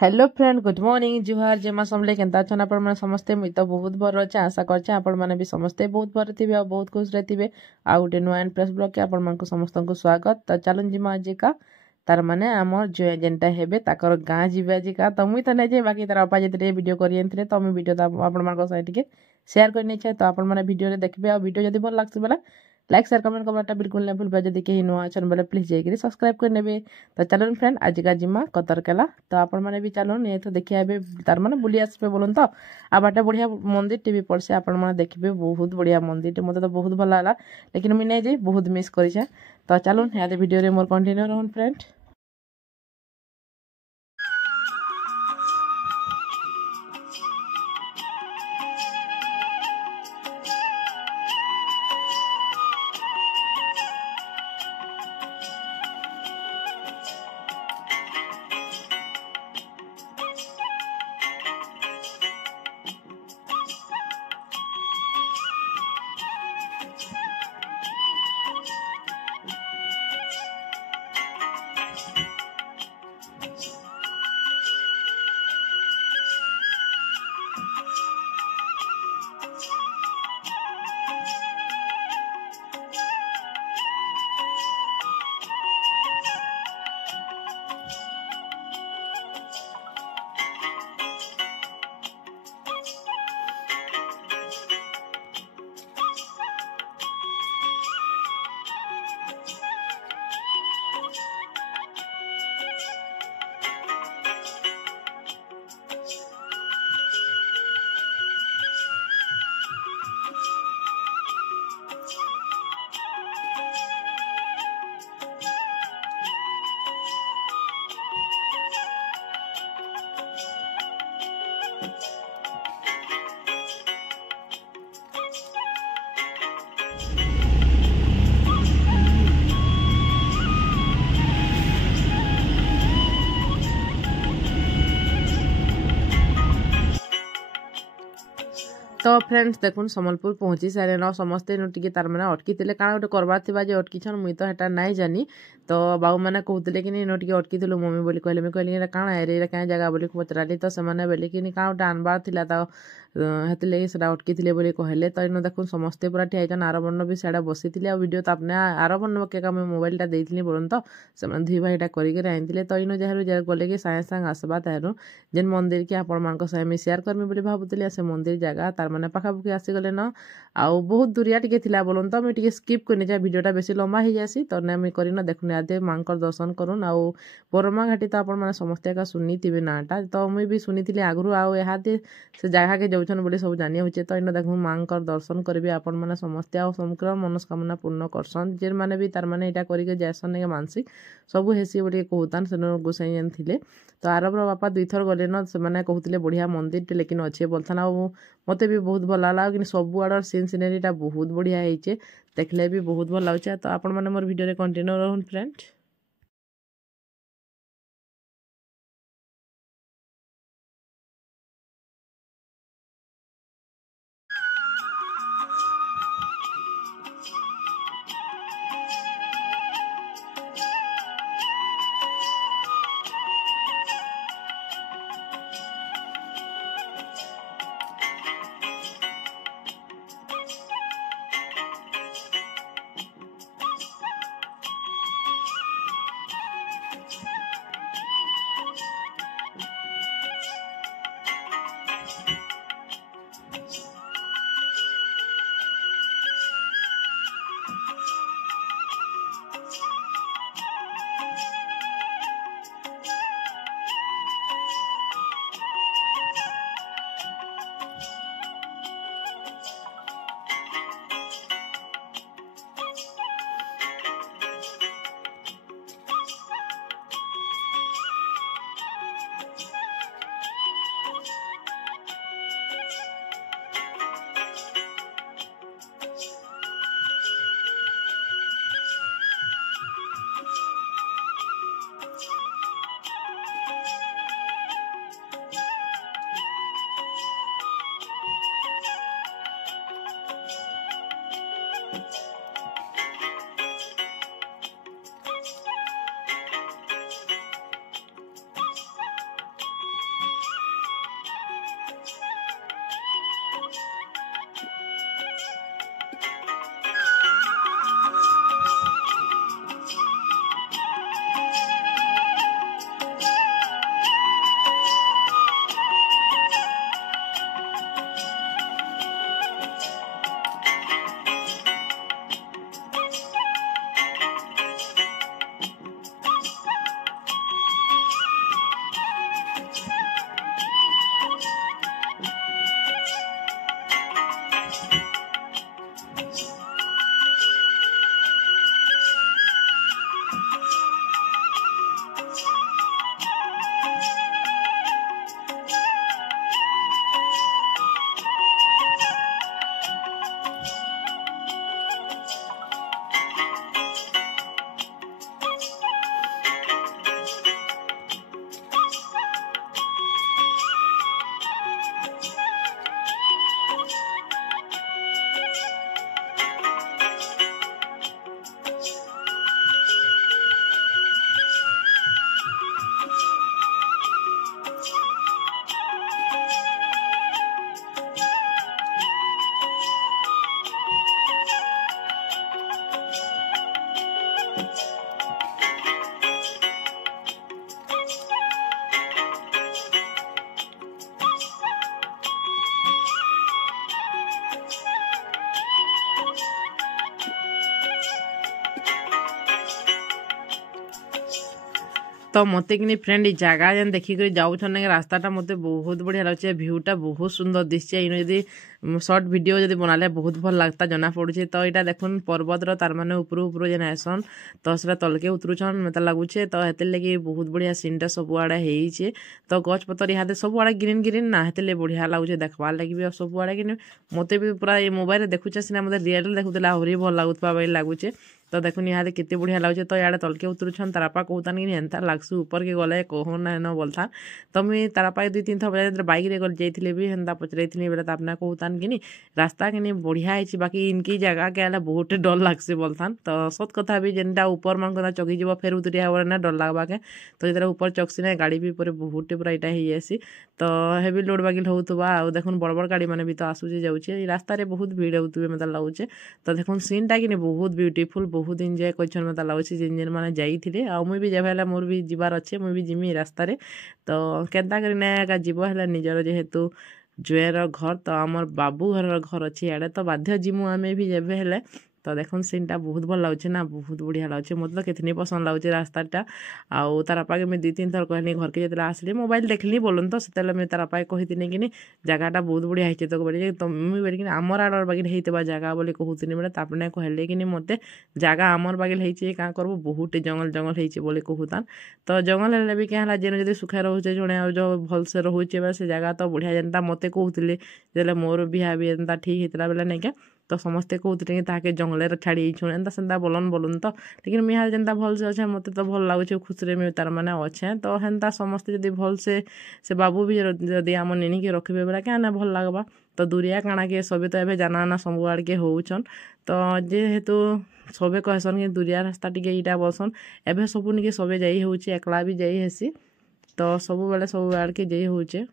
Hello friend good morning जुहार जेमा समले केनता छन आपण माने समस्ते मुई तो बहुत भर अच्छे आशा करछे आपण माने भी समस्ते बहुत भर थिबे और बहुत खुश रहथिबे आ गुटे नुआ एंड प्रेस ब्लॉग के आपण मानको समस्त को स्वागत तो चलन जिमा आज का तार माने हमर जो एजेंटा हेबे ताकर गां जिबे आज का तो मुई तो नै जे बाकी तार अपा जेते वीडियो करि एंथले तो मुई वीडियो आपण मानको साइड के शेयर करने छै तो आपण माने वीडियो रे देखबे और वीडियो जदी भल लागस बेला लाइक शेयर कमेंट करवाटा बिल्कुल नहीं भूलबा जदि कहीं नुआ अछन बोले प्लीज जाइए सब्सक्राइब कर नेबे तो चलन फ्रेंड आज का जिमा कतर केला तो आपण माने भी चलन ये तो देखिए एबे तार माने बुली आसबे बोलन तो आ बाटे बढ़िया मंदिर टीवी पड़से आपण माने देखबे बहुत बढ़िया मंदिर मते तो बहुत भल लागला लेकिन मुई नै जे बहुत मिस करिछे तो चलन यादे वीडियो रे मोर कंटिन्यू रहन फ्रेंड। तो फ्रेंड्स देखुन सम्बलपुर पहुंची सारे न समस्ते टे तार मैंने अटकी थे काण गोटे करवार थी जे अटकी छन मुई तो हेटा नाई जानी तो बाबू मैंने कहते कि नो टे अटकी थी मम्मी बोली कहले मुझे कहली काण एरिया क्या जगह बोली पचराली तो से बोले कि काण गोटे आनबार था तो हेतिले से अटकी थे बोली कहले तो इन देखुन समस्ते पूरा ठिया होन आर बर्ण भी सियाड़े बसी आ वीडियो तो आपने आर बर्ण के मुझे मोबाइलटा देती बोलन तो से दुई भाई करके आनी तो इन जहाँ गले कि सागे सागे आसबा तारू जेन मंदिर की आपण मान सागे सेयार करमी बोली भावुली से मंदिर जगह तार मैंने पाखापाखि आसीगले न आउ बहुत दूरिया टिके थिला बोलन तो मुझे स्किप करनी चाहिए वीडियोटा बेसी लंबा हो जासी तो मुझे करन देखुन आदे माँ दर्शन करूँ आउ बरमा घाटी तो आपण मैंने समस्ते एका शुनी थे नाटा तो मुझे भी शुनी आगु आदे से जगह के जाऊन बोली सब जानी हो तो इन देखो माँ दर्शन करेंगे आपण मैंने समस्ते आ समग्र मनस्कामना पूर्ण करसन जे मैंने भी तार मैंने यहाँ करके जासन मानसिक सब हेसी बोली कहतान से गोसाई थे तो आरबर बापा दुईथर गले न से कहते बढ़िया मंदिर लेकिन अच्छे बोलथान आ मते भी बहुत भल लगा कि सब आड़ सीन सीनेरीटा बहुत बढ़िया है देखले भी बहुत भल लगे तो आपण मैंने मोर वीडियो कंटिन्यू रहन फ्रेंड। तो मते कि फ्रेंड जगह जेन देखिक जाऊन रास्ताटा मत बहुत बढ़िया लगे भ्यूटा बहुत सुंदर दिशे इन जदि सर्ट वीडियो जब बनाले बहुत भल लगता जना पड़ुचे तो यहाँ देखुन पर्वत तार मैंने ऊपर ऊपर जेन आसन तो से तलके उतरुचन मत लगुचे तो हेतिर लगे बहुत बढ़िया सीनटा सबुआड़े होइचे तो गछ पतर इहादे सबुआड़े ग्रीन ग्रीन ना हेतिर बढ़िया लगुचे देखबार लगे भी सबुआड़े कि मत भी पूरा ये मोबाइल देखुचे सीना मत रियल देखुला आहरी भल लगुवा लगुचे तो देखुन यहाँ केते बढ़िया लगे तो इे तलके उतरुछन तारापा कहतान कि एंता लगसु ऊपर के गले कहना हेन बोलता तो मुझे तारापा 2-3 थर बजे बैक रे गल जाइए भी हेन्ता पचरई बेले तो आपने कहतान कि रास्ता कि बढ़िया है बाकी इनकी जगह के आले बहुत डर लगसे बोलतान तो सत कथा भी जेनटा ऊपर मन कदा चकी जीव फेर उतरिया हवा ना डर लगवा के तो जो ऊपर चकसी ना गाड़ी भी पूरे बहुत पूरा यहाँ होसी तो हेवी लोड बागिल होता आ देखुन बड़ बड़ गाड़ी मैंने भी तो आसूचे जाऊे रास्तार बहुत भीड़ होते मतलब लगुचे तो देखुन सीनटा कि बहुत ब्यूटीफुल बहुत एंजॉय कर मतलब लगुच जेन जेन मैंने जाइए आ मुझे भी जब मोर भी जीवार अच्छे मुझे भी जिमी रास्तार तो केन्ता कर जीव है निजर जेहेतु जुएर घर तो आमर बाबू घर अच्छी इे तो बाध्य जिमु आम भी जब हेले तो देखुन सीनटा बहुत भल लगे ना बहुत बढ़िया लगे मतलब कितनी पसंद लगे रास्ताटा आउ तार आपा के 2-3 थर कहली घर के जो आसली मोबाइल देखली बोलन तो से मुझे तार आपा कही कि जगहटा बहुत बढ़िया है तो बोले तो मुझे बोली आमर आडर बागिल होता जगह बोली कहूनी बोले तापने कहले कि मत जगह आमर बागिल होती क्या करब बहुत जंगल जंगल होती बोले कहतान तो जंगल हेल्ले भी क्या जेन जब सुखा रोचे जड़े जो भलसे रोचे से जगह तो बढ़िया जनता मत कहते जो मोर बिहा भी एंता ठीक होता बेले नहीं क्या तो समस्ते कहते कि जंगल छाड़ी एंता सेंता बोलन बोलन तो लेकिन मिहार जेनता भल से अच्छे मत तो भल लगुचे खुशी में तार मैंने अच्छे तो हेन्ता समस्ते जब भल से बाबू भी जदि आम नेनी के रखे बेला क्या ना भल लगवा तो दूरिया काଣା के सबे तो एवं जाना ना सब आड़ के होउछन तो जेहेतु सबे कहसन कि दूरिया रास्ता टी यहाँ बसन एवं सबू निके सबे जाई होउचे एकला भी जाई हेसी तो सब बेले सब आड़ के जाई होउचे।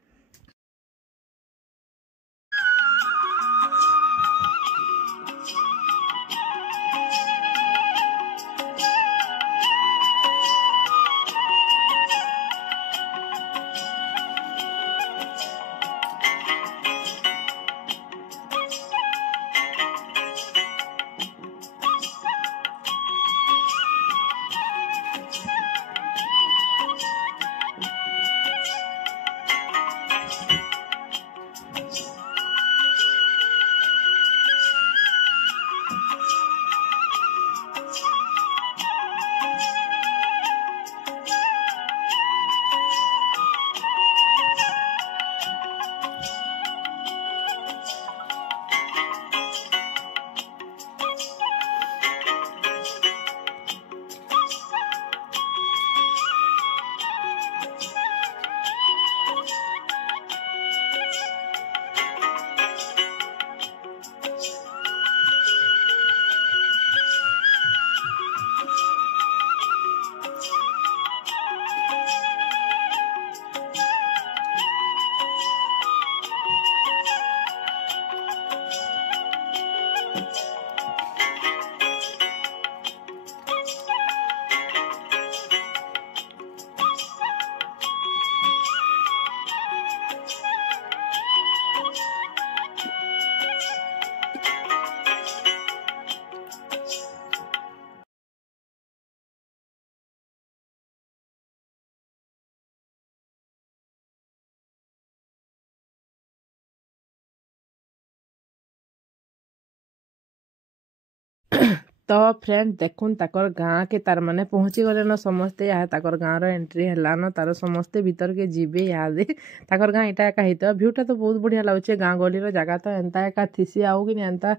तो फ्रेंड देखुन ताकर गाँ के तार माने पहुँची गले न समस्ते यहाँ ताकर गाँव एंट्री है न तार समस्ते भीतर के जीवे यादे ताकर गाँ इटा एका होता भ्यूटा तो बहुत बढ़िया लगे गाँ गली जगह तो एंता एका थीसी आउ कि एंता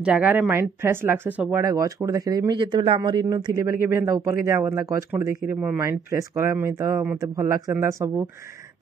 जगार माइंड फ्रेश लागसे सब आड़े गच खुंड देखी मुझे जिते आमर इनु थी बेल के भी एंता ऊपर के जाओ एंता गच खुंड देखी मोर माइंड फ्रेश करे मुई तो मत भल लागसे एंता सब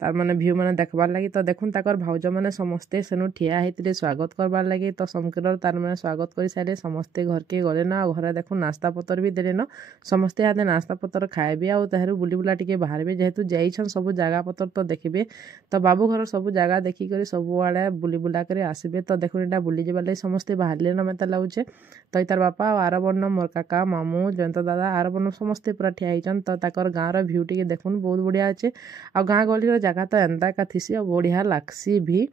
तार माने व्यू मैंने देखबार लगी तो देखुन ताकर भाउज मैंने समस्ते सेनु ठिया होते स्वागत करबार लगी तो समकर तार मैंने स्वागत कर सारे समस्ते घर के गले न घरे देखुन नास्ता पतर भी देले न समस्ते हाथे नास्ता पतर खाएबे आउ ताहरू बुली बुला टिके बाहरबे जेहेतु जाइछन सब जगह पतर तो देखबे तो बाबू घर सब जगह देखी कर सब आड़े बुली बुला कर आसबे तो देखुन एटा बुली जबार लगी समस्ते बाहरले न मत लाଗୁছে तो तार बापा आर बन मोर काका मामू जयंत दादा आर बन समस्ते पूरा ठिया होइछन तो ताकर गाँव भ्यू टिके देखुन बहुत बढ़िया अच्छे आ गाँ गली जगह तो एंता का थीसी बढ़िया लागसी भी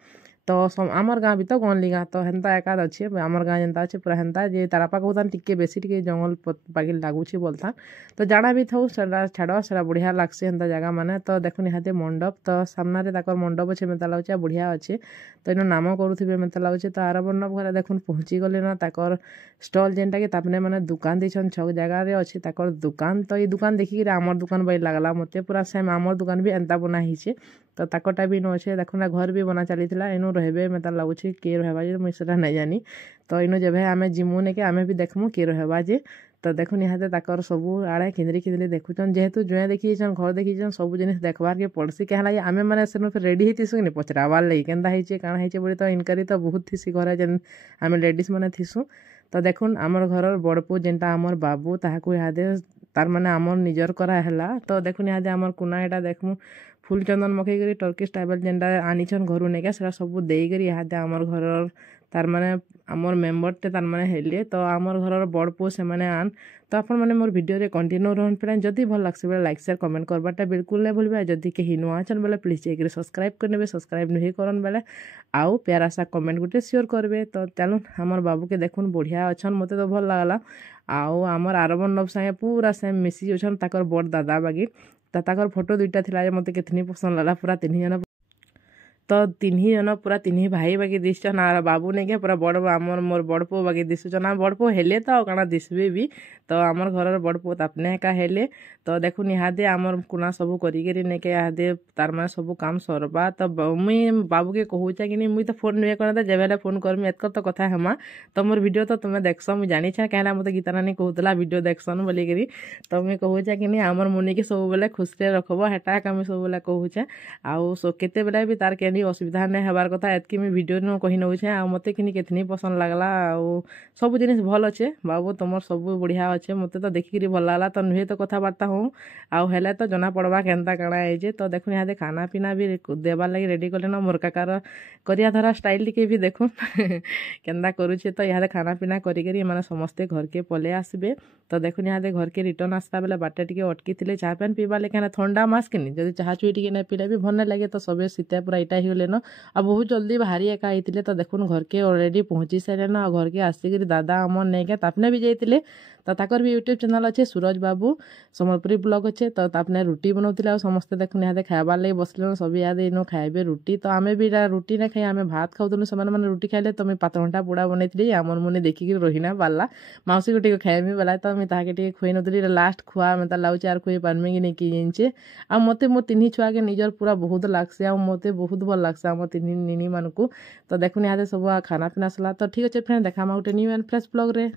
तो आमर गाँ भी तो गनली गाँ तो हेन्ता एकाद अच्छे आमर गाँ जेन्ता अच्छे पूरा हेन्ता जे तार बापा कहतान टिके बेसी टिके जंगल पागिल लगुचे बोलता तो जाना भी था छाड़ से बढ़िया लगसे हेन्ता जगह मैंने तो देखो निहाते मंडप तो सामने ताकर मंडप अच्छे मत लगे बढ़िया अच्छे तो इन नाम करुवे मत लगे तो आर मंडप घर देखुन पहुँची गले ना ताकर स्टल जेनटा कि तापने मैंने दुकान देछन छक जगार अच्छे ताकर दुकान तो ये दुकान देखिक आमर दुकान बाई लगला मत पूरा सेम आमर दुकान भी एंता बना ही तो ताकटा भी इनु अच्छे देखुना घर भी बना चली इनु रहे मत लगुच किए रहा जे मुझे नहीं जानी तो इनु जब आम जिमु ने आम भी देखमु किए रहा जे तो देखु निहाते ताकर सबू आड़े किंदरी देखुचन जेहेतु जुए देखीछन घर देखीछन सब जिन देखबार के पड़सी क्या है आम मैंने से रेडी होतीसु कि पचराबार लगी केन्ता होचे काଣା होचे बोली तो इनकारी तो बहुत थीसी घर जेन आम लेडीज मैंने थीसु तो देखुन आमर घर बड़पु जेनटा आमर बाबू ताहाकु इहादे तार माने आमर निजर करा हैला तो देखुन इहादे आमर कुना एटा देखमु फुल चंदन मकईकरी टर्किश टाइबल जेनटा आनीछन घरू नेका सेटा सब देईकरी इहादे आमर घर तार माने आमर मेम्बरटे तार माने हेले तो आमर घर बड़ पु से माने आन तो आपण माने मोर वीडियो रे कंटिन्यू रहन पे जदि भल लागसे बेले लाइक शेयर कमेंट करबाटा बिल्कुल नहीं भूलबे जदि कहीं नुआ चैनल बेले प्लीज जाकर सब्सक्राइब करने सब्सक्राइब नहीं करन बेले आउ प्यारा सा कमेंट गुटे शेयर करबे तो चलून आमर बाबू के देखुन बढ़िया अच्छन मते तो भल लागला आउ आमर आरबन नब संगे पूरा सेम मिसी अछन ताकर बड़ दादा बागी ताकर फोटो दुईटा थिला मते केतनी पसंद लागला पूरा तीन जन तो तीन जन पूरा तीन भाई बाकी दिशन आर बाबू नहीं के पूरा बड़ आमर मोर बड़ पु बाकी दिशुचन आ बड़ पु हेले तो काଣା दिसबे भी तो आमर घर बड़ पु तापने एका हेले तो देखुन इहादे आमर कुना सबू करिके नेके इहादे तार माने सबू काम सरबा तो मुई बाबू के कहूचा कि मुई तो फोन नुए करता जब हेले फोन करमी एतकर तो कथा हेमा तो मोर वीडियो तो तुम देखस मुझे जानी क्या मत गीता नानी कहूला वीडियो देखसन बोलिकी तो मुई कहूचा कि आमर मुनि के सब बेले खुशी रखब हेटा मुई सब बेले कहूचे आउ केते बेले भी तार केनी असुविधा नहीं हबार कथा एतकी मुई वीडियो न कही नौचे आ मते किनी केतनी पसंद लागला आउ सब जिनिस भल अच्छे बाबू तुमर सब बढ़िया अच्छे मते तो देखिकी भल लागला तो नुहे तो कथबार्ता हूँ आउ हेले तो जना पड़वा केन्ता काଣା है तो देखुन इहादे खाना पीना भी देवार लगी रेडी कले न मोर काकार करिया धरा स्टाइल टिके भी देखुन केन्ता करुचे तो इहादे खाना पीना करी माने समस्ते घर के पले आसबे तो देखुन इहादे घर के रिटर्न आसता बेले बाटे टिके अटकी थिले चाह पान पीवा लेकिन ठंडा मास कि जदि चाह चुई टिके नहीं पीले भी भल नहीं लगे तो सबे सीता पूरा इटा ही गले न आ बहुत जल्दी बाहरी एका होते तो देखुन घर के ऑलरेडी पहुँची सारे न घर के आसिक दादा आमर नहीं क्या तापने भी जाइए तो ताकर भी यूट्यूब चैनल अच्छे सूरज बाबू सम्बलपुरी ब्लॉग अच्छे तो तापने रुटी बनाते और समस्ते देखुन इहादे खाइबार लगे बसले सब इहादे इन खाइबे रुटी तो आम भी रुटी नहीं खाई आम भात खाऊलु से मैंने रुटी खाइले तो मुझे 5 घंटा पोड़ा बनई आमर मुनि देखिकी रही ना पार्ला माउसी को खाइमी बोला तो मुझे ताके खुई नी लास्ट खुआ मतलब लाउचे आर खुई पार्मी कि नहीं कि जाइए आ मते मो 3 छुआ के निजर पूरा बहुत लागसे आ मते बहुत भल लागसे आम 3 निनी मानकू तो देखुन इहादे सब खाना पीना सला तो ठीक अच्छे फ्रेंड देखा गोटे न्यू एंड फ्रेश ब्लॉग रे।